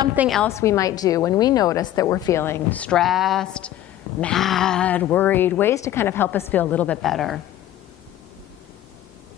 something else we might do when we notice that we're feeling stressed, mad, worried, ways to kind of help us feel a little bit better.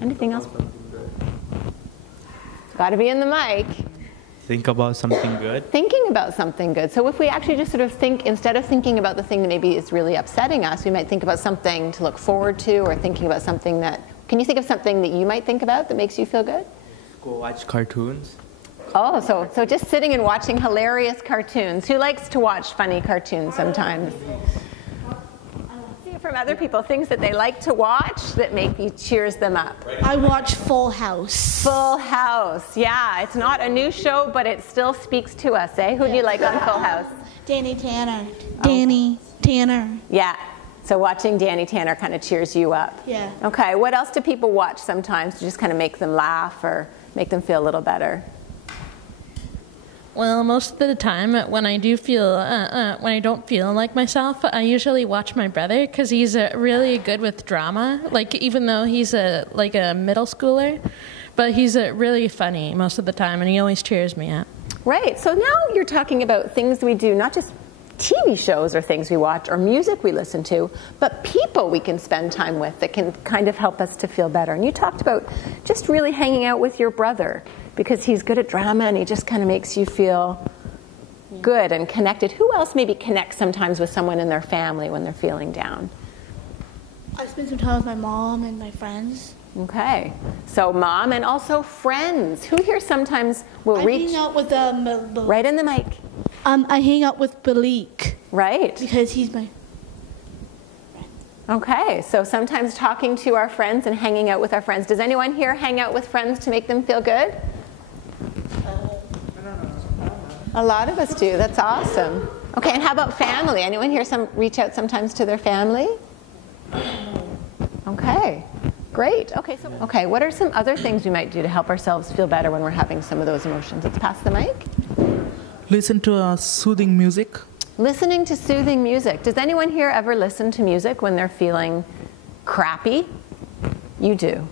Anything else? It's got to be in the mic. Think about something good. Thinking about something good. So if we actually just sort of think, instead of thinking about the thing that maybe is really upsetting us, we might think about something to look forward to, or thinking about something that, can you think of something that you might think about that makes you feel good? Go watch cartoons. Oh, so just sitting and watching hilarious cartoons. Who likes to watch funny cartoons sometimes? From other people, things that they like to watch that cheers them up. I watch Full House. Full House, yeah. It's not a new show, but it still speaks to us, eh? Who do you like on Full House? Danny Tanner. Danny Tanner. Yeah. So watching Danny Tanner kind of cheers you up. Yeah. Okay. What else do people watch sometimes to just kind of make them laugh or make them feel a little better? Well, most of the time when I do feel, when I don't feel like myself, I usually watch my brother because he's really good with drama. Like, even though he's like a middle schooler, but he's really funny most of the time, and he always cheers me up. Right. So now you're talking about things we do, not just TV shows or things we watch or music we listen to, but people we can spend time with that can kind of help us to feel better. And you talked about just really hanging out with your brother, because he's good at drama and he just kind of makes you feel good and connected. Who else maybe connects sometimes with someone in their family when they're feeling down? I spend some time with my mom and my friends. Okay. So mom and also friends. Who here sometimes will reach... I hang out with... right in the mic. I hang out with Balik. Right. Because he's my... Okay, so sometimes talking to our friends and hanging out with our friends. Does anyone here hang out with friends to make them feel good? A lot of us do. That's awesome. Okay, and how about family? Anyone here reach out sometimes to their family? Okay, great. Okay, what are some other things we might do to help ourselves feel better when we're having some of those emotions? Let's pass the mic. Listen to soothing music. Listening to soothing music. Does anyone here ever listen to music when they're feeling crappy? You do.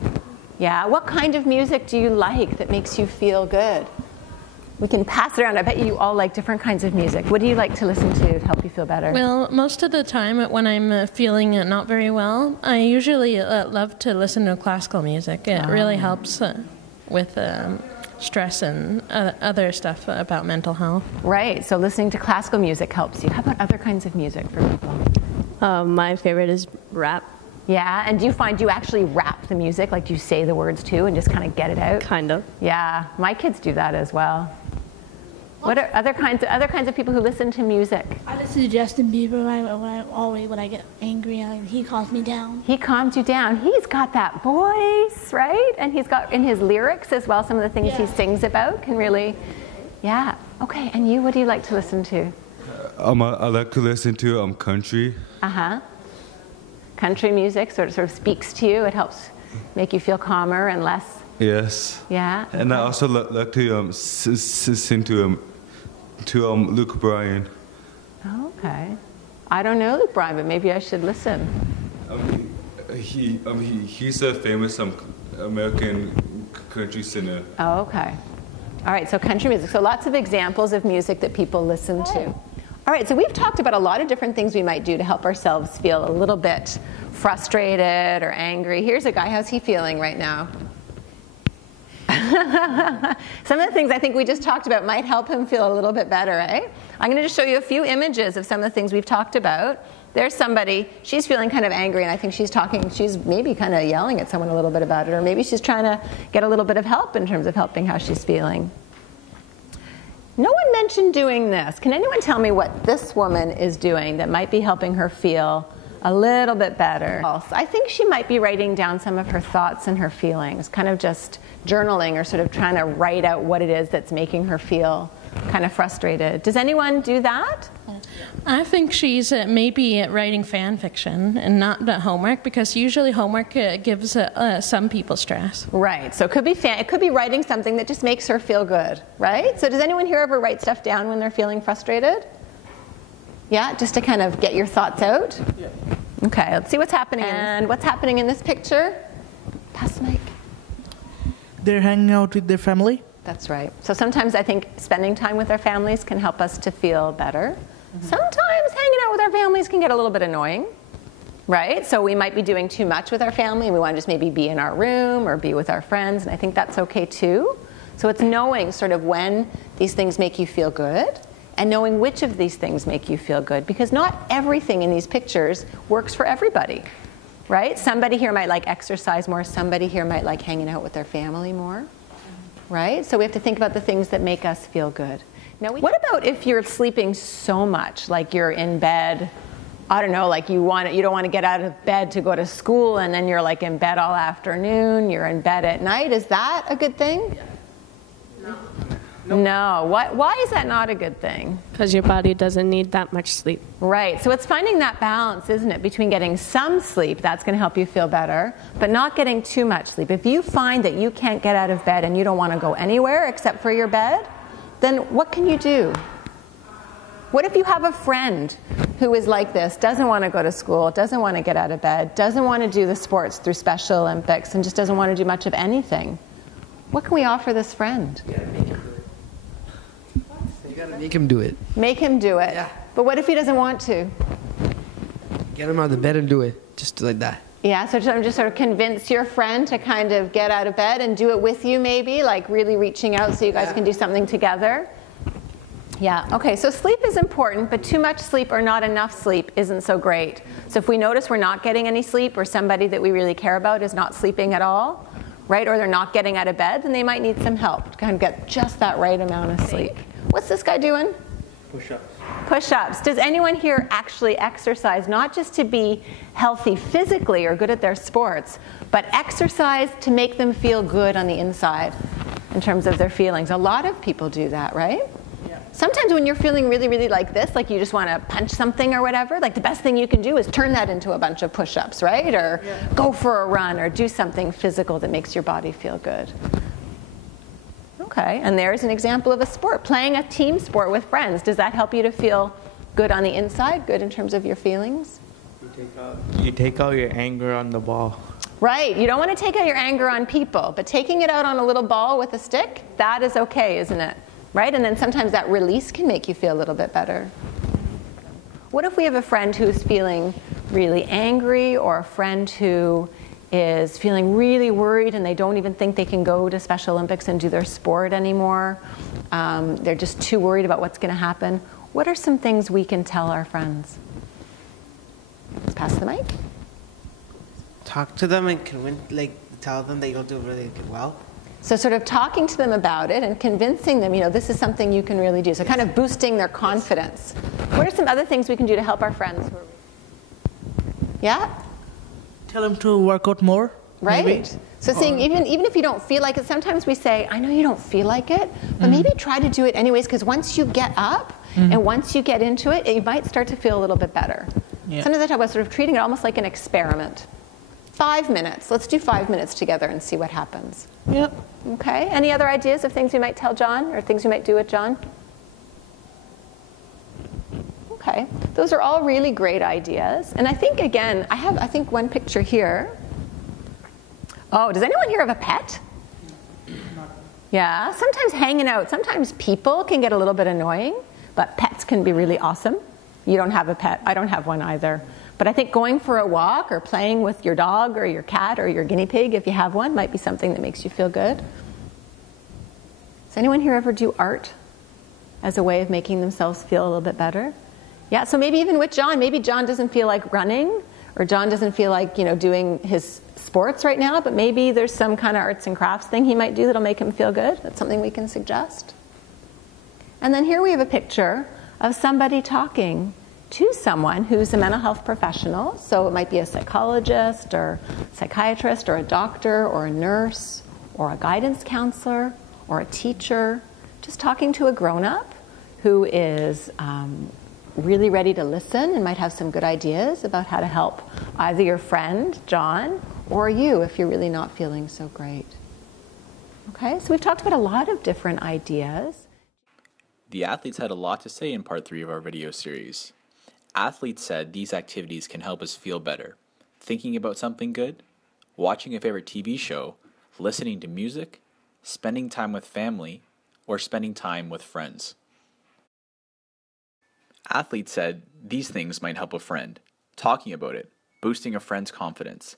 Yeah, what kind of music do you like that makes you feel good? We can pass it around. I bet you all like different kinds of music. What do you like to listen to help you feel better? Well, most of the time when I'm feeling not very well, I usually love to listen to classical music. It really helps with stress and other stuff about mental health. Right, so listening to classical music helps you. How about other kinds of music for people? My favorite is rap. Yeah, and do you find you actually rap the music? Like, do you say the words too and just kind of get it out? Kind of. Yeah, my kids do that as well. What are other kinds of people who listen to music? I listen to Justin Bieber when I get angry. He calms me down. He calms you down. He's got that voice, right? And he's got in his lyrics as well some of the things he sings about can really, yeah. Okay, and you, what do you like to listen to? I like to listen to country. Country music sort of speaks to you. It helps make you feel calmer and less. Yes. Yeah. And I also like to listen to Luke Bryan. Oh, okay. I don't know Luke Bryan, but maybe I should listen. He's a famous American country singer. Oh, okay. All right, so country music. So lots of examples of music that people listen to. All right, so we've talked about a lot of different things we might do to help ourselves feel a little bit frustrated or angry. Here's a guy. How's he feeling right now? Some of the things I think we just talked about might help him feel a little bit better, eh? I'm going to just show you a few images of some of the things we've talked about. There's somebody, she's feeling kind of angry, and I think she's maybe kind of yelling at someone a little bit about it, or maybe she's trying to get a little bit of help in terms of helping how she's feeling. No one mentioned doing this. Can anyone tell me what this woman is doing that might be helping her feel a little bit better? I think she might be writing down some of her thoughts and her feelings, kind of just journaling or sort of trying to write out what it is that's making her feel kind of frustrated. Does anyone do that? I think she's maybe writing fan fiction and not the homework, because usually homework gives some people stress. Right. So it could be writing something that just makes her feel good, right? So does anyone here ever write stuff down when they're feeling frustrated? Yeah, just to kind of get your thoughts out? Yeah. Okay, let's see what's happening. And what's happening in this picture? Pass the mic. They're hanging out with their family. That's right. So sometimes I think spending time with our families can help us to feel better. Sometimes hanging out with our families can get a little bit annoying, right? So we might be doing too much with our family and we want to just maybe be in our room or be with our friends, and I think that's okay too. So it's knowing sort of when these things make you feel good and knowing which of these things make you feel good, because not everything in these pictures works for everybody, right? Somebody here might like exercise more, somebody here might like hanging out with their family more, right? So we have to think about the things that make us feel good. Now, what about if you're sleeping so much, like you're in bed, I don't know, like you don't want to get out of bed to go to school, and then you're like in bed all afternoon, you're in bed at night. Is that a good thing? No. Why is that not a good thing? Because your body doesn't need that much sleep. Right. So it's finding that balance, isn't it, between getting some sleep, that's going to help you feel better, but not getting too much sleep. If you find that you can't get out of bed and you don't want to go anywhere except for your bed, then what can you do? What if you have a friend who is like this, doesn't want to go to school, doesn't want to get out of bed, doesn't want to do the sports through Special Olympics, and just doesn't want to do much of anything? What can we offer this friend? You gotta make him do it. Make him do it. Yeah. But what if he doesn't want to? Get him out of the bed and do it. Just like that. Yeah, so just sort of convince your friend to kind of get out of bed and do it with you maybe, like really reaching out so you guys can do something together. Yeah, okay, so sleep is important, but too much sleep or not enough sleep isn't so great. So if we notice we're not getting any sleep, or somebody that we really care about is not sleeping at all, right, or they're not getting out of bed, then they might need some help to kind of get just that right amount of sleep. What's this guy doing? Push-ups. Push-ups. Does anyone here actually exercise, not just to be healthy physically or good at their sports, but exercise to make them feel good on the inside in terms of their feelings? A lot of people do that, right? Yeah. Sometimes when you're feeling really, really like this, like you just want to punch something or whatever, like the best thing you can do is turn that into a bunch of push-ups, right? Or go for a run or do something physical that makes your body feel good. Okay, and there's an example of a sport. Playing a team sport with friends. Does that help you to feel good on the inside, good in terms of your feelings? You take out your anger on the ball. Right, you don't want to take out your anger on people, but taking it out on a little ball with a stick, that is okay, isn't it? Right, and then sometimes that release can make you feel a little bit better. What if we have a friend who's feeling really angry, or a friend who is feeling really worried and they don't even think they can go to Special Olympics and do their sport anymore? They're just too worried about what's going to happen. What are some things we can tell our friends? Let's pass the mic. Talk to them and tell them that you'll do really well. So sort of talking to them about it and convincing them, this is something you can really do. So kind of boosting their confidence. What are some other things we can do to help our friends? Yeah? Tell them to work out more. Right. Maybe. So saying even if you don't feel like it, sometimes we say, I know you don't feel like it, but maybe try to do it anyways, because once you get up and once you get into it, you might start to feel a little bit better. Yeah. Sometimes I talk about sort of treating it almost like an experiment. 5 minutes. Let's do 5 minutes together and see what happens. Yep. Okay. Any other ideas of things we might tell John or things we might do with John? Okay. Those are all really great ideas. And I think, again, I think one picture here. Oh, does anyone here have a pet? Yeah. Sometimes hanging out, sometimes people can get a little bit annoying, but pets can be really awesome. You don't have a pet. I don't have one either. But I think going for a walk or playing with your dog or your cat or your guinea pig, if you have one, might be something that makes you feel good. Does anyone here ever do art as a way of making themselves feel a little bit better? Yeah, so maybe even with John, maybe John doesn't feel like running, or John doesn't feel like, doing his sports right now, but maybe there's some kind of arts and crafts thing he might do that'll make him feel good. That's something we can suggest. And then here we have a picture of somebody talking to someone who's a mental health professional. So it might be a psychologist or psychiatrist or a doctor or a nurse or a guidance counselor or a teacher, just talking to a grown-up who is really ready to listen and might have some good ideas about how to help either your friend, John, or you if you're really not feeling so great. Okay, so we've talked about a lot of different ideas. The athletes had a lot to say in part 3 of our video series. Athletes said these activities can help us feel better. Thinking about something good, watching a favorite TV show, listening to music, spending time with family, or spending time with friends. Athletes said these things might help a friend. Talking about it, boosting a friend's confidence.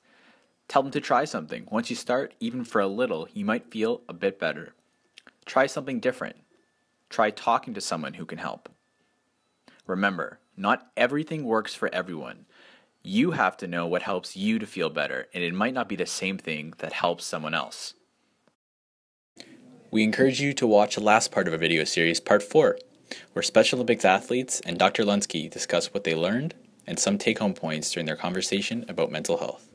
Tell them to try something. Once you start, even for a little, you might feel a bit better. Try something different. Try talking to someone who can help. Remember, not everything works for everyone. You have to know what helps you to feel better, and it might not be the same thing that helps someone else. We encourage you to watch the last part of our video series, Part 4, where Special Olympics athletes and Dr. Lunsky discuss what they learned and some take-home points during their conversation about mental health.